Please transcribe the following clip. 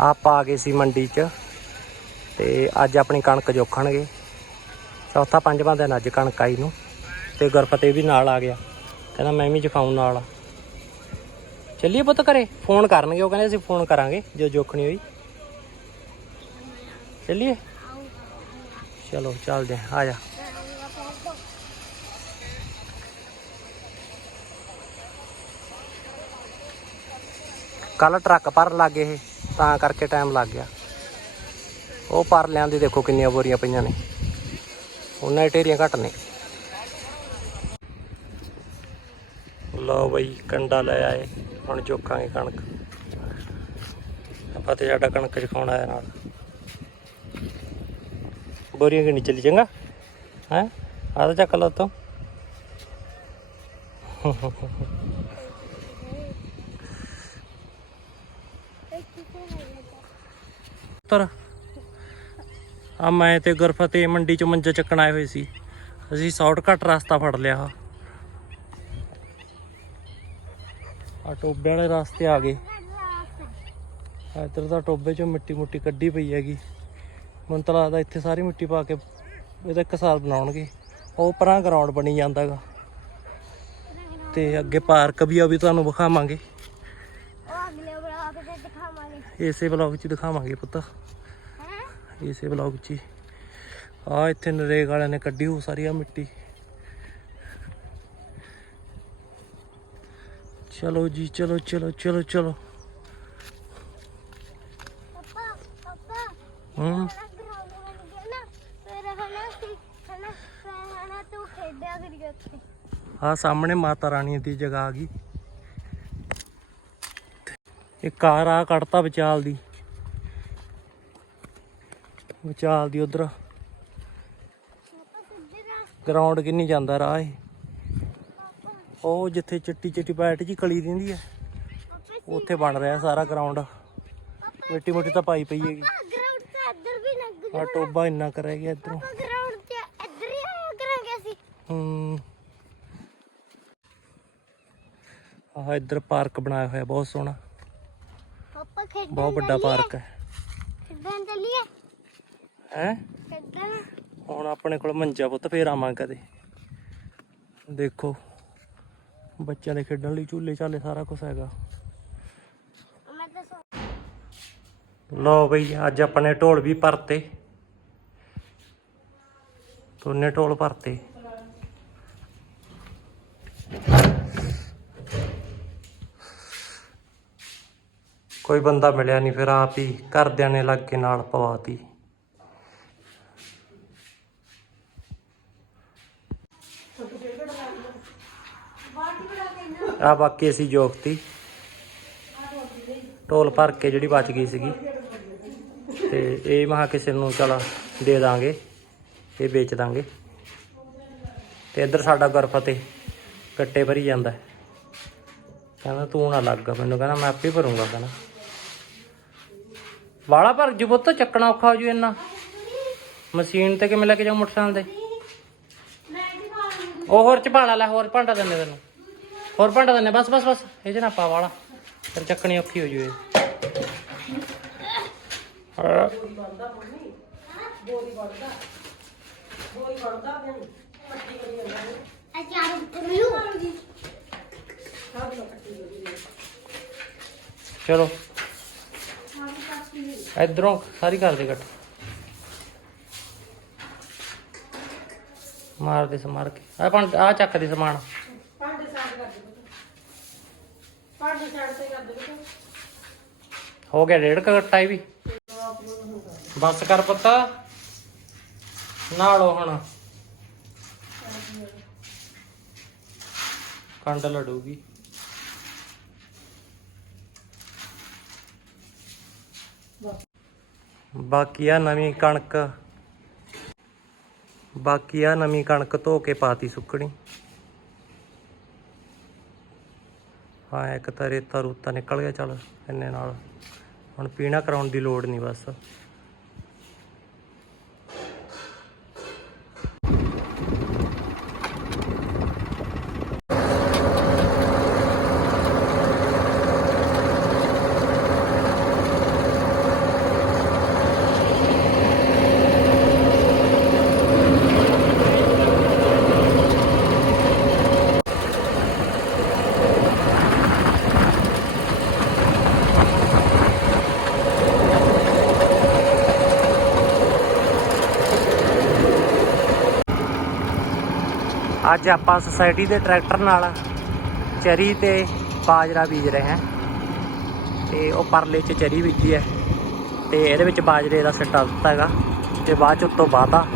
ਆਪਾਂ ਆ ਗਏ ਸੀ ਮੰਡੀ 'ਚ ਤੇ ਅੱਜ ਆਪਣੀ ਕਣਕ ਜੋਖਣਗੇ। ਚੌਥਾ ਪੰਜਵਾਂ ਦਿਨ ਅੱਜ ਕਣਕ ਆਈ ਨੂੰ ਤੇ ਗੁਰਫਤਿਹ ਵੀ ਨਾਲ ਆ ਗਿਆ। ਕਹਿੰਦਾ ਮੈਂ ਵੀ ਜਖਾਉਂ ਨਾਲ ਚੱਲੀਏ ਪੁੱਤ ਘਰੇ, ਫੋਨ ਕਰਨਗੇ, ਉਹ ਕਹਿੰਦੇ ਅਸੀਂ ਫੋਨ ਕਰਾਂਗੇ ਜੋ ਜੋਖਣੀ ਹੋਈ। ਚੱਲੀਏ। ਚਲੋ, ਚੱਲਦੇ ਆ ਜਾ। ਕੱਲ ਟਰੱਕ ਭਰ ਲੱਗੇ ਇਹ। ਤਾਂ ਕਰਕੇ ਟਾਈਮ ਲੱਗ ਗਿਆ। ਉਹ ਪਰ ਲਿਆਂਦੀ ਦੇਖੋ ਕਿੰਨੀਆਂ ਬੋਰੀਆਂ ਪਈਆਂ ਨੇ। ਉਹਨਾਂ ਢੇਰੀਆਂ ਘੱਟ ਨੇ। ਲਓ ਬਈ, ਕੰਡਾ ਲੈ ਆਏ। ਹੁਣ ਚੋਖਾਂਗੇ ਕਣਕ। ਆਪਾਂ ਤੇ ਸਾਡਾ ਕਣਕ ਚਖਾਉਣ ਆਇਆ ਨਾਲ। ਬੋਰੀਆਂ ਕਿੰਨੀ ਚੱਲੀ, ਚੰਗਾ? ਹੈ? ਆ ਤਾਂ ਚੱਕ ਲਓ ਤੋਂ ਤਰ ਆ ਮੈਂ ਤੇ ਗੁਰਫਤਿਹ ਮੰਡੀ ਚੋਂ ਮੰਜਾ ਚੱਕਣ ਆਏ ਹੋਏ ਸੀ। ਅਸੀਂ ਸ਼ਾਰਟਕਟ ਰਸਤਾ ਫੜ ਲਿਆ। ਆ ਆ ਟੋਬੇ ਵਾਲੇ ਰਸਤੇ ਆ ਗਏ। ਇੱਧਰ ਤਾਂ ਟੋਬੇ ਚੋਂ ਮਿੱਟੀ ਮੁੱਟੀ ਕੱਢੀ ਪਈ ਹੈਗੀ। ਮੈਨੂੰ ਤਾਂ ਲੱਗਦਾ ਇੱਥੇ ਸਾਰੀ ਮਿੱਟੀ ਪਾ ਕੇ ਇਹਦਾ ਇੱਕ ਸਾਲ ਬਣਾਉਣਗੇ। ਉਹ ਪਰਾਂ ਗਰਾਊਂਡ ਬਣੀ ਜਾਂਦਾਗਾ ਤੇ ਅੱਗੇ ਪਾਰਕ ਵੀ ਆ, ਉਹ ਵੀ ਤੁਹਾਨੂੰ ਵਿਖਾਵਾਂਗੇ ਉਹ ਅਗਲੇ ਬਲੌਗ ਤੇ ਦਿਖਾਵਾਂਗੇ ਇਸੇ ਵਲੌਗ 'ਚ ਦਿਖਾਵਾਂਗੇ ਪੁੱਤ। ਇਸੇ ਵਲੌਗ 'ਚ ਆ ਇੱਥੇ ਨਰੇਗ ਵਾਲਿਆਂ ਨੇ ਕੱਢੀ ਹੋ ਸਾਰੀ ਆ ਮਿੱਟੀ। ਚਲੋ ਜੀ ਚਲੋ ਚਲੋ ਚਲੋ ਚਲੋ। ਪਾਪਾ ਪਾਪਾ ਹੂੰ। ਆ ਸਾਹਮਣੇ ਮਾਤਾ ਰਾਣੀ ਦੀ ਜਗ੍ਹਾ ਆ ਗਈ। ਇਹ ਕਾਰ ਆ ਕੱਢਤਾ ਵਿਚਾਲ ਦੀ। ਵਿਚਾਲ ਦੀ ਉਧਰ। ਗਰਾਊਂਡ ਕਿੰਨੀ ਜਾਂਦਾ ਰਾਹ ਇਹ? ਉਹ ਜਿੱਥੇ ਚਿੱਟੀ ਚਿੱਟੀ ਬੈਟ ਜੀ ਕਲੀ ਦਿੰਦੀ ਹੈ ਉੱਥੇ ਬਣ ਰਿਹਾ ਸਾਰਾ ਗਰਾਊਂਡ ਮਿੱਟੀ ਮੁੱਟੀ ਤਾਂ ਪਾਈ ਪਈ ਹੈਗੀ। ਗਰਾਊਂਡ ਤੇ ਇੱਧਰ ਵੀ ਲੱਗ ਆ ਟੋਬਾ ਇੰਨਾ ਕਰ ਰਹਿ ਗਿਆ ਇਧਰੋਂ। ਗਰਾਊਂਡ ਤੇ ਇੱਧਰ ਹੀ ਆਇਆ ਕਰਾਂਗੇ ਅਸੀਂ। ਹੂੰ। ਆਹ ਇੱਧਰ ਪਾਰਕ ਬਣਾਇਆ ਹੋਇਆ ਬਹੁਤ ਸੋਹਣਾ। ਖੇਡਣ ਬਹੁਤ ਵੱਡਾ ਪਾਰਕ ਹੈ। ਖੇਡਣ ਚੱਲੀਏ। ਹੈ? ਖੇਡਣ ਹੁਣ ਆਪਣੇ ਕੋਲ ਮੰਜਾ ਪੁੱਤ ਫੇਰ ਆਵਾਂਗੇ ਕਦੇ। ਦੇਖੋ ਬੱਚਿਆਂ ਦੇ ਖੇਡਣ ਲਈ ਝੂਲੇ ਝਾਲੇ ਸਾਰਾ ਕੁਝ ਹੈਗਾ। ਮੈਂ ਤਾਂ ਸੋ ਲਓ ਬਈ ਅੱਜ ਆਪਣੇ ਢੋਲ ਵੀ ਭਰਤੇ। ਦੋਨੇ ਢੋਲ ਭਰਤੇ। ਕੋਈ ਬੰਦਾ ਮਿਲਿਆ ਨਹੀਂ ਫਿਰ ਆਪ ਹੀ ਘਰਦਿਆਂ ਨੇ ਲੱਗ ਕੇ ਨਾਲ ਪਵਾਤੀ। ਆ ਬਾਕੀ ਅਸੀਂ ਜੋਗਤੀ ਢੋਲ ਭਰ ਕੇ ਜਿਹੜੀ ਬਚ ਗਈ ਸੀਗੀ। ਤੇ ਇਹ ਮਹਾ ਕਿਸੇ ਨੂੰ ਚਲ ਦੇ ਦਾਂਗੇ, ਇਹ ਵੇਚ ਦਾਂਗੇ। ਤੇ ਇੱਧਰ ਸਾਡਾ ਗੁਰਫਤਿਹ ਕੱਟੇ ਭਰੀ ਜਾਂਦਾ। ਕਹਿੰਦਾ ਤੂੰ ਨਾ ਲੱਗ, ਮੈਨੂੰ ਕਹਿੰਦਾ ਮੈਂ ਆਪੇ ਭਰੂੰਗਾ ਕਹਿੰਦਾ। ਵਾਲਾ ਭਰ ਜੂ ਪੁੱਤ, ਚੱਕਣਾ ਔਖਾ ਹੋ ਜੂ ਇੰਨਾ। ਮਸ਼ੀਨ ਤੇ ਕਿਵੇਂ ਲੈ ਕੇ ਜਾਉ ਮੋਟਰਸਾਈਕਲ ਤੇ? ਉਹ ਹੋਰ ਚ ਭਾਂਡਾ ਲੈ, ਹੋਰ ਭਾਂਡਾ ਦਿੰਨੇ ਤੈਨੂੰ। ਹੋਰ ਭਾਂਡਾ ਦਿੰਨੇ, ਬਸ ਬਸ ਬਸ। ਇਹ ਚ ਪਾ ਵਾਲਾ, ਫਿਰ ਚੱਕਣੀ ਔਖੀ ਹੋ ਜੂ ਇਹ। ਚਲੋ। ਇਧਰੋਂ ਸਾਰੀ ਕਰ ਦੇ ਕੱਟ ਮਾਰ ਦੇ ਸਮਾਰ ਕੇ। ਆ ਪਣ ਆ ਚੱਕ ਦੇ ਸਮਾਨ। ਹੋ ਗਿਆ ਡੇਢ ਘੱਟਾ ਵੀ। ਬਸ ਕਰ ਪਤਾ। ਨਾਲੋ ਹੁਣ। ਕੰਡ ਲੜੂਗੀ। ਬਾਕੀ ਆ ਨਵੀਂ ਕਣਕ। ਬਾਕੀ ਆ ਨਵੀਂ ਕਣਕ ਧੋ ਕੇ ਪਾਤੀ ਸੁੱਕਣੀ। ਹਾਂ, ਇੱਕ ਤਾਂ ਰੇਤਾ ਰੂਤਾ ਨਿਕਲ ਗਿਆ, ਚੱਲ ਇੰਨੇ ਨਾਲ। ਹੁਣ ਪੀਣਾ ਕਰਾਉਣ ਦੀ ਲੋੜ ਨਹੀਂ ਬਸ। ਅੱਜ ਆਪਾਂ ਸੁਸਾਇਟੀ ਦੇ ਟਰੈਕਟਰ ਨਾਲ ਚਰੀ ਤੇ ਬਾਜਰਾ ਬੀਜ ਰਹੇ ਹਾਂ। ਤੇ ਉਹ ਪਰਲੇ ਚ ਚਰੀ ਬੀਜੀ ਹੈ। ਤੇ ਇਹਦੇ ਵਿੱਚ ਬਾਜਰੇ ਦਾ ਸਿੱਟਾ ਦਿੱਤਾ ਹੈਗਾ। ਤੇ ਬਾਅਦ ਚ ਉੱਤੋਂ ਬਾਤਾ